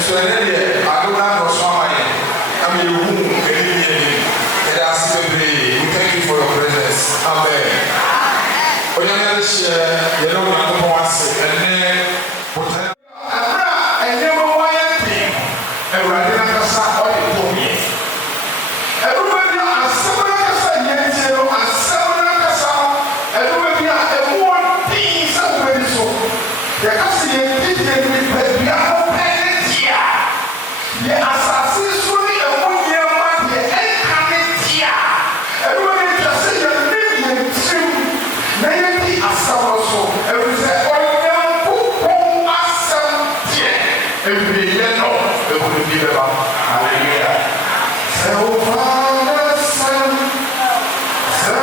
so then I don't have no swamp. I mean, you won't believe me. And I say, we thank you for your presence. Amen. When you share, you know, I'm going to say, and then, and you know why I think, and we're going to start all the time. Everybody has someone else, and yet, you know, and someone else, everybody has one thing, somebody so. The Cassian did it, we are open here. The assassin surely a 1 year man, the end coming here. Everybody just say your name, maybe as someone so. Every say, oh, young, as some here. Every yellow, it will be the one. Hallelujah. So far, son. And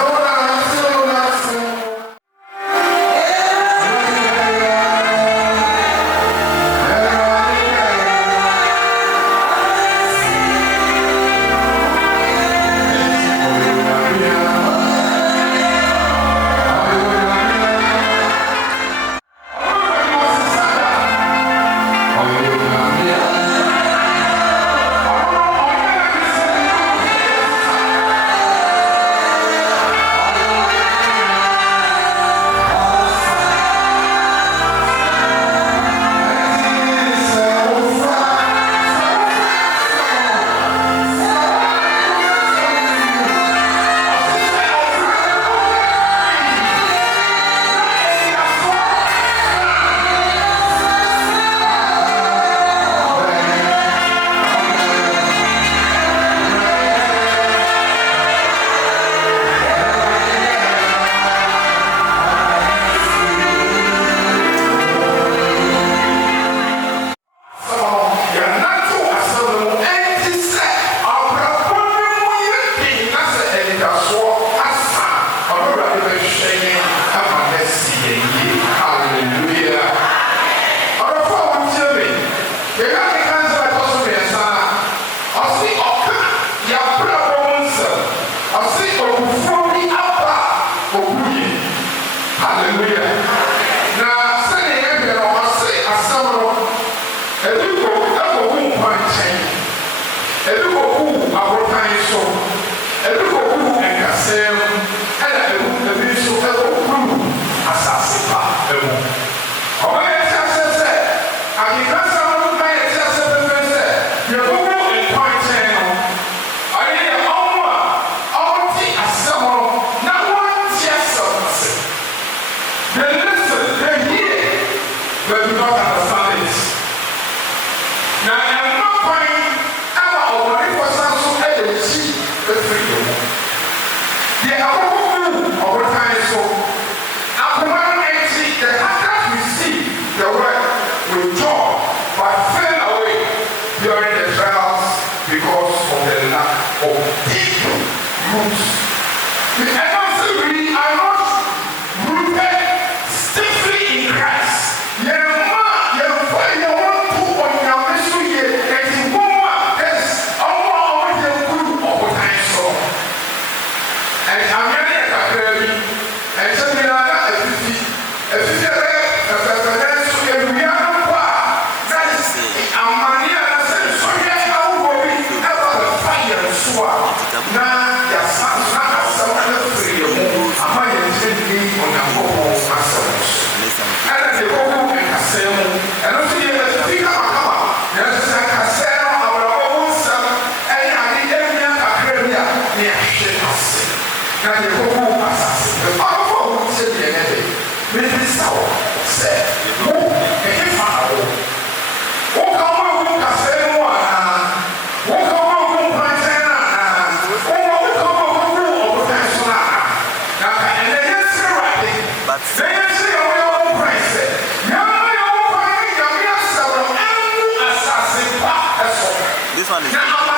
I'm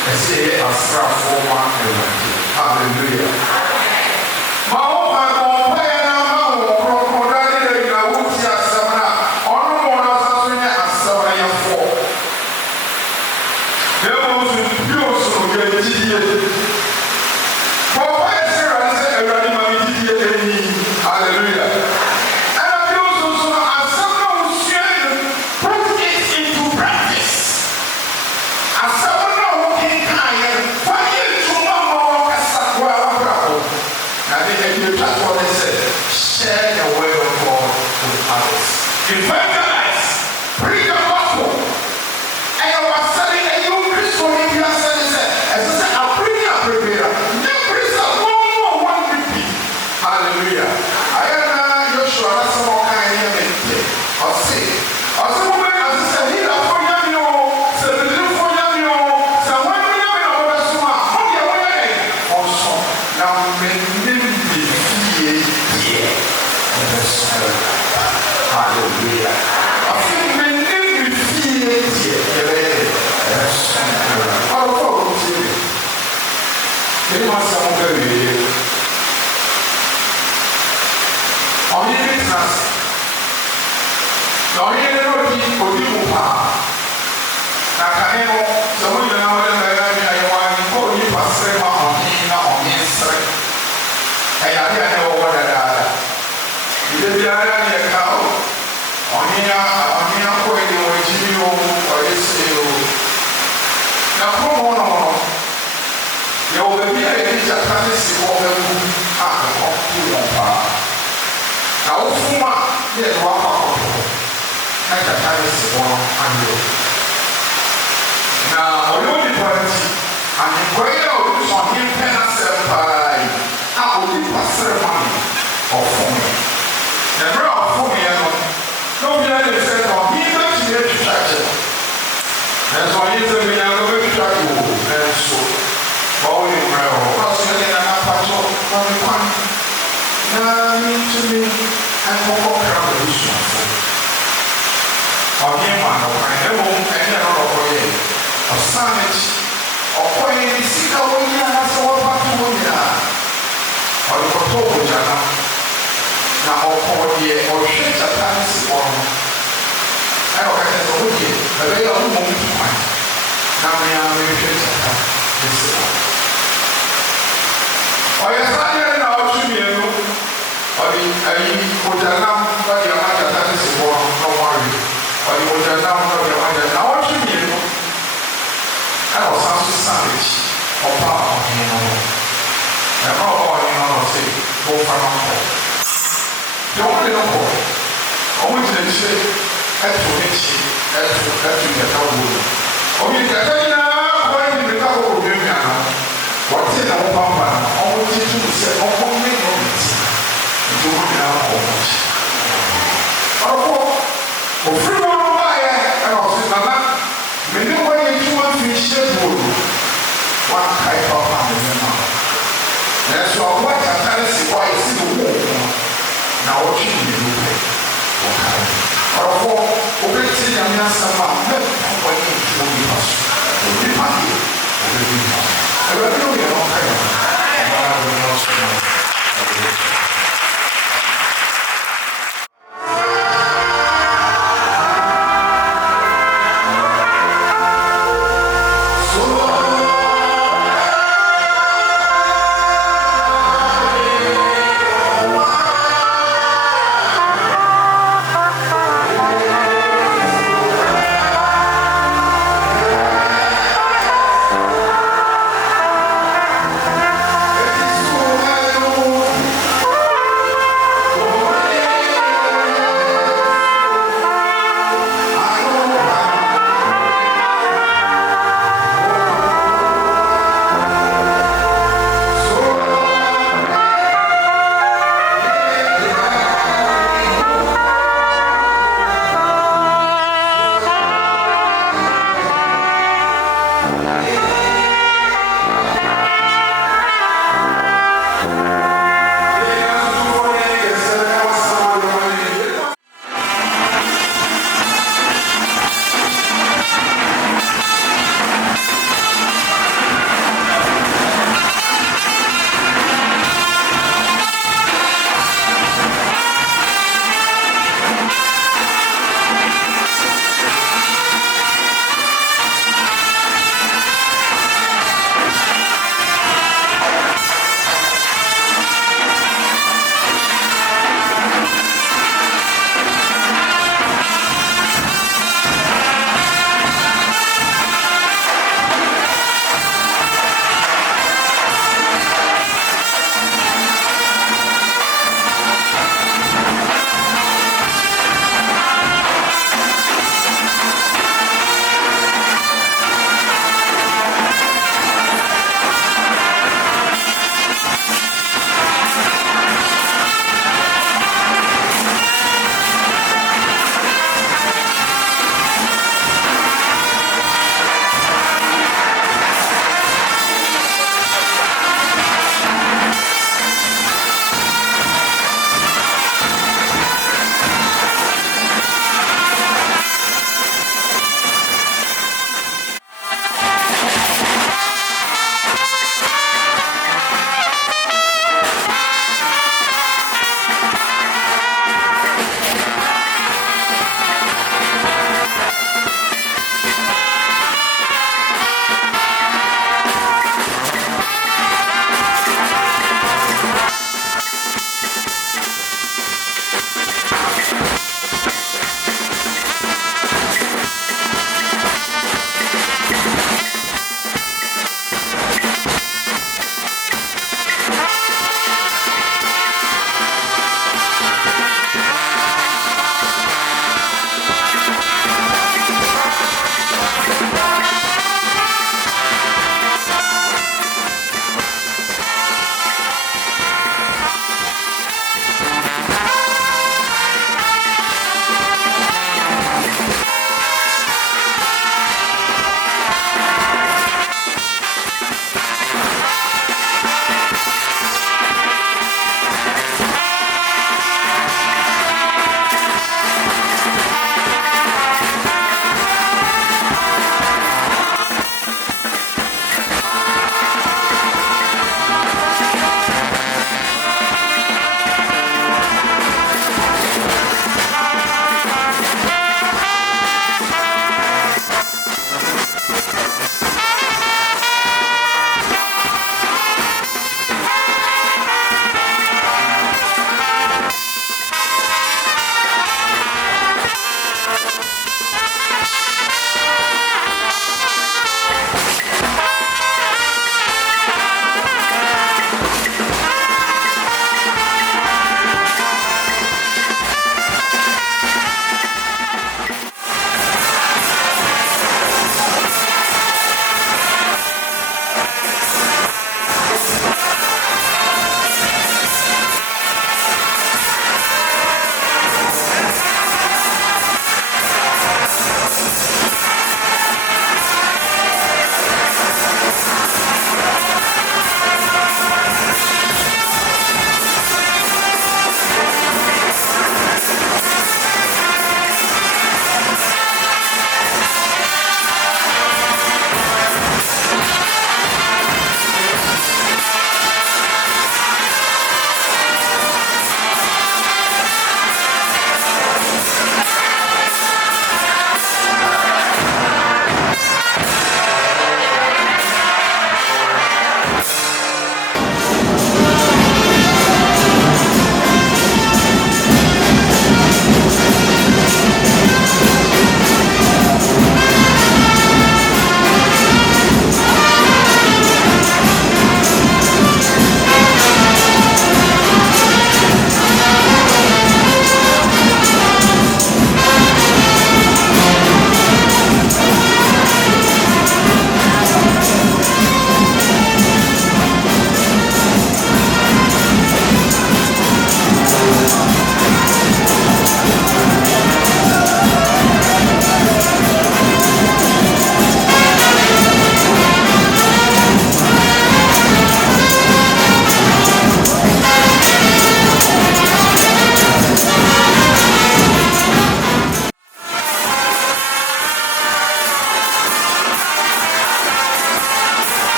I say a strap for one. Hallelujah. My own fire now, crocodile in a woods, Samana, on one of us, Samana 4. There was a pure so good. For fire, Sarah said, hallelujah. And I also as someone who put it into practice. As someone who can fire to Mama Casaqua. Now that's what they said. Share the word of God with others. Evangelize, preach the gospel. And I was telling a young Christian in your service, as I said, I'm bringing a prepare. Never is a one repeat. Hallelujah. I am not sure that's some kind of thing. I'll see. I'll see what I said. He got for you, said the little for you, said when we know about the summer, how do you want it? Also, now maybe hallelujah. I think we need to feel it here. How about you? They want some very on the business. Now, you know, people do power. Now, can you know someone you know that I want to call you for 7 on the inside? I know what I you did the other cow on here, point in which you or you say, now come on, you will be a fantasy over now, Fuma, yes, I can fantasy one. Now, only party, and the prayer on him, Penna by I will be ceremony of forming. Never of forming, no, we said, on him to get to church. That's why he's a man of a church, and so, bowing well, was getting an apacho from the one. Now, to me, and for all revolution. On him, and of a sandwich, or pointing the sick away, and so what or the Kotobo Jana, now or the or shit at times on. I don't have to look at the way of the moment to find. Now we are very shit at this. Or yes, I know to be or the Kojanam, but the Amata that is born, no worry. Or the Kojanam, but the Amata now to be I was also savage or power of him. And all say, go for uncle. The only uncle, only to the ship, as to hit you, as to get a woman. Only the Tana, going to the cover of Viviana, what's in our papa, only to say, oh, only moments. And to one now, how much. Oh, free one by and I'll say, Nana, many way you want to share wood. One type of family. That's why what I tell you why you see the war. Now what you do, or for obeying a man, someone, when you truly must. Be happy, I will do it all time.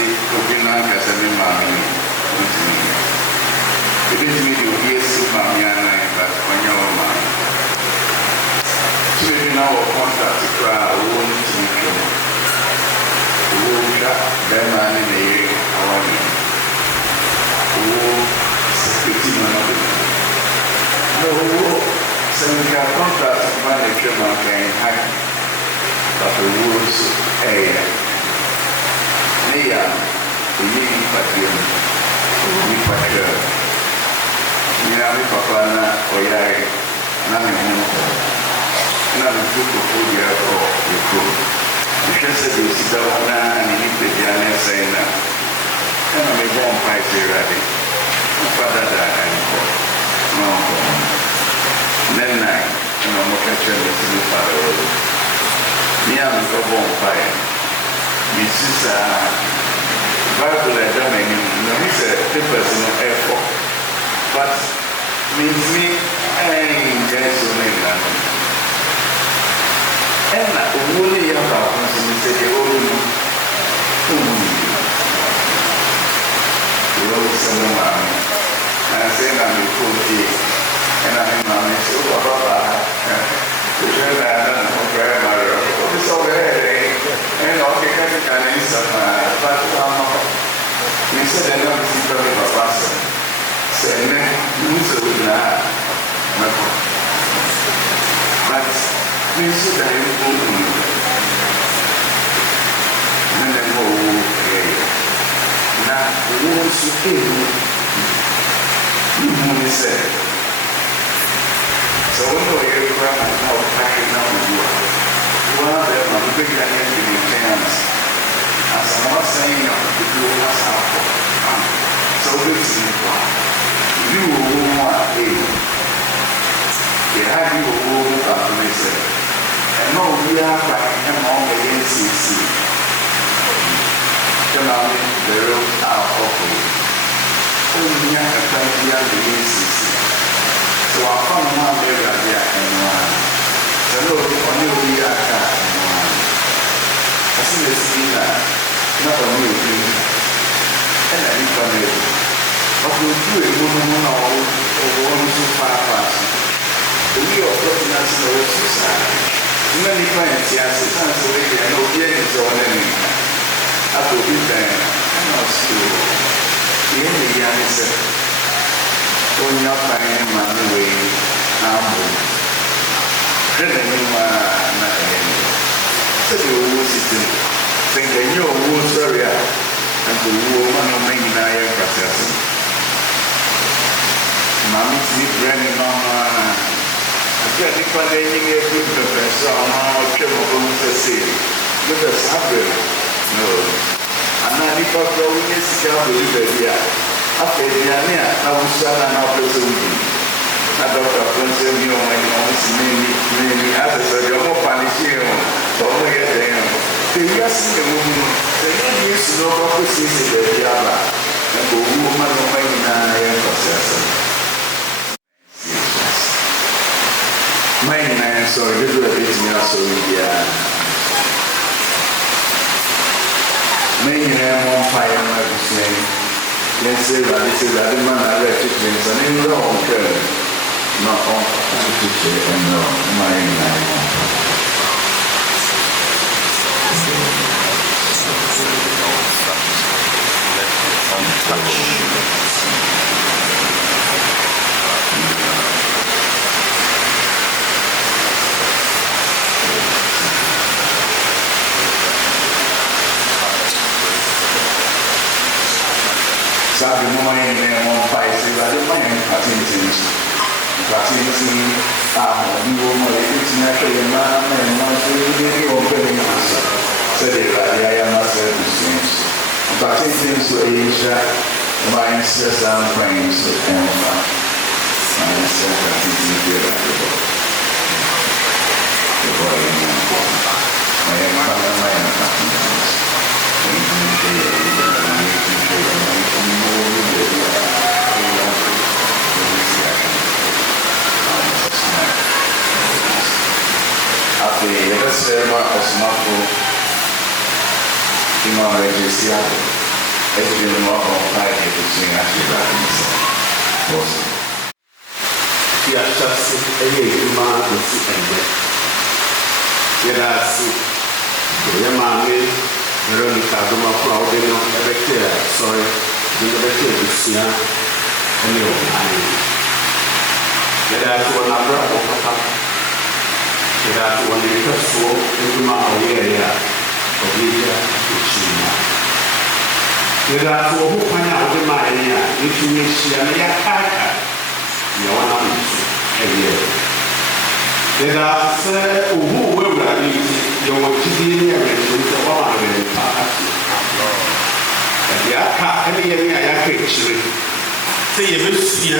say, Obina has a name, Mammy. It is me, you hear some Mammy and I, but when you're mine. Children now contact the crowd, won't meet you. Who got them man in the air, our name. Who security man of it. No, so we can contact the man in the mountain, but the woods area. Nia, the yin patrium, we patriot. Miami Papana, Oyai, Nami. Na mfuko kuja kwa yuko. Ukisha dosida wana ni pediane sana. Kama mebon paise radi. Fada da anko. No. Nena na mokacha ni fada ro. Nia mkobon pai. Misisa Bible da menu no he said the person no effort. But me guys only and not only about the I say, I'm a cool kid, and I'm so about the grandmother of grandmother. It's over there, and okay, can answer, but you said that I'm still a pastor. Say, but please sit down and then go now, once you came, you said, so when you're crying now, packing now, one of them, I'm big than anything in hands. As I'm not saying, the blue was out. So it's you want a they had you all about me. And no, we are back among the NCC. Come on, the road out of it. Only I can come here the NCC. So I found one very idea and one. The road only we are car and one. I see the speaker, not a new thing. And I think I'm able. But we'll do a woman or one so far. The way of looking at the society. Many friends, yes, it's not so big, and no games or anything. I will be there, and also, the end of the year is going up by my way, humble. Then I knew my end. So the old city, think I knew a wood area, and the woman of many nine processing. Mommy's deep running on. I can't find anything a good professor on how chemical to say. Look at Sabre. No. I'm not if I go in this job with the idea. After the idea, I will start an office with you. I don't have to tell you when you almost made me as a job punish you. So we get them. The yes, the woman, the young used to know what to say to the other. And the woman of my nine processor. Mine and so this will be me also yeah. Many one fire my saying. Let's say that this is that man I read it means an in long curve. Not on to and no mine Sabe, não é um país que vai levar em patentes. Patentes, vivo uma legislação que é mais de operação. Seria a nossa educação. Patentes é já mais sessão para isso mais patentes de After the server of Smako, Imam Regisiado. It's been more than 5 years to sing actually. We are just a human to see and get. Let us see. The Yamami, Veronica Adomako, they know every clear. Sorry, the clear this year. And you let us one of our let us one of the first war in my area of Libya to China. Let us one who find out the Maya, if you wish, and they are you want to a year. Let us say, who will be your TV and the one of the party. And the car, any area I can say, you will see.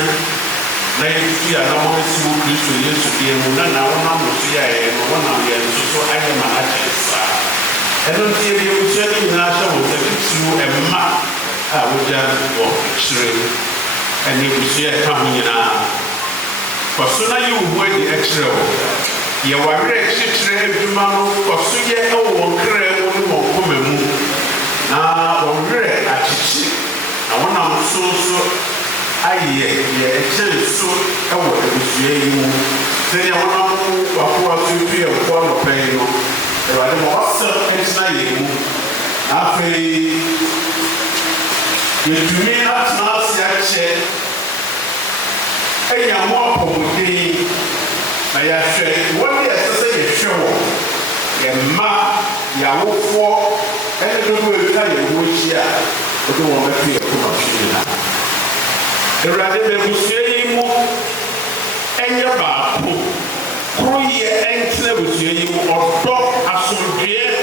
Like you are not always so good to use to be a woman. Now, one of the one of the so I am managers. I don't see you selling national to a map. I would just walk extreme. And you will see a coming in. For sooner you wait the extra. You are very extra man for so yet one crane only one woman. Now, one very attitude. I want to so. Actually, so I was saying, then I want to be a form of pain. There are also exciting. After you may not know, say, I am more probably. I say, what is a show? A map, your for, and the will tell you which year. I don't want to feel too much. The Radhe Museum and your babu, Croy and Clebusium or Dog Assumption,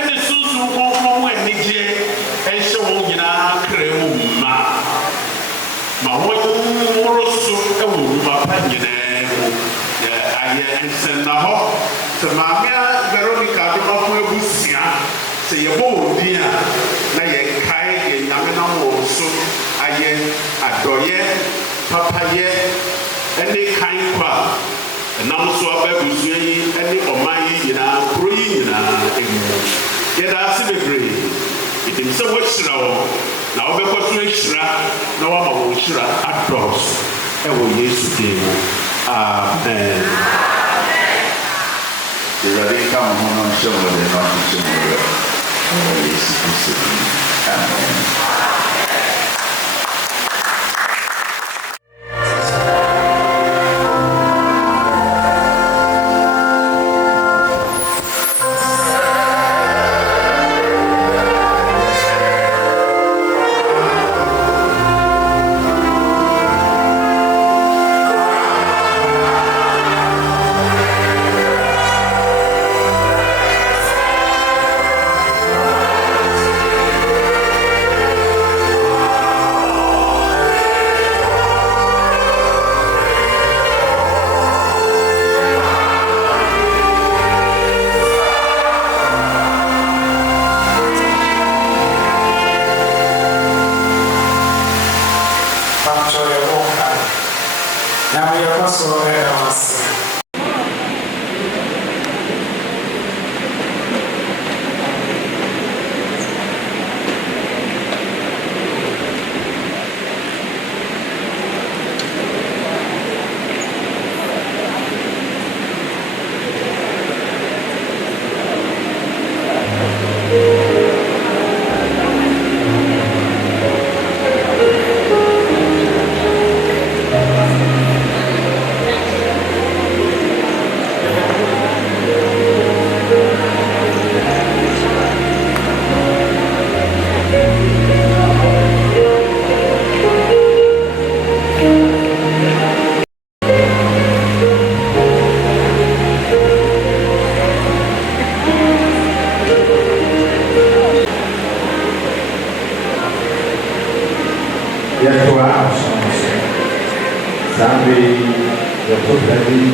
and the Susu Momo and Niger and Shawina Crema. My one Morosu, a woman, I send a hop to Mamma Veronica Adomako, say a bold dear, lay a kite in Yamina so. Adoye, Papaye, any kind qua, and now so I will say any of my green, yet I see the green. It is so much now because we shra, no one will shra at doors. I will use today. Amen. The Radhe come home show the not Amen. Sampai jatuh dari